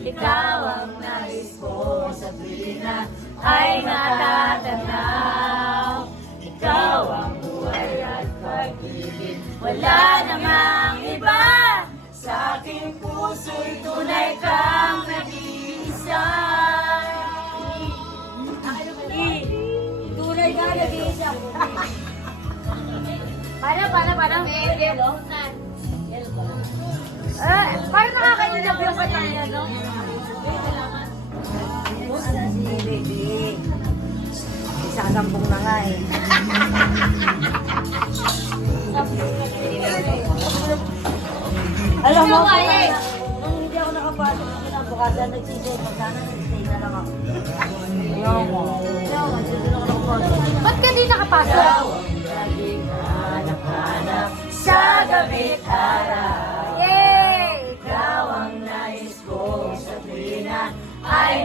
ikaw ang nais ko sa tuwing na ay natatanaw. Ikaw ang buhay at pag-ibig, wala namang iba. Sa aking puso'y tunay kang nag-iisa. Tunay ka nag-iisa. Paano? Yellow? Paano nakakainlove yung kanya, no? Basta si baby. Isasambong na nga eh. Alam mo, nung hindi ako nakapasok ng kinabukasan, nagsisay ko. Sana nagsisay na lang ako. Ayaw mo. Hindi ako nakapasok. Ba't ka di nakapasok? Laging hanap-hanap sa gabi't araw. Yay! Ikaw ang nais ko sa tuwing na ay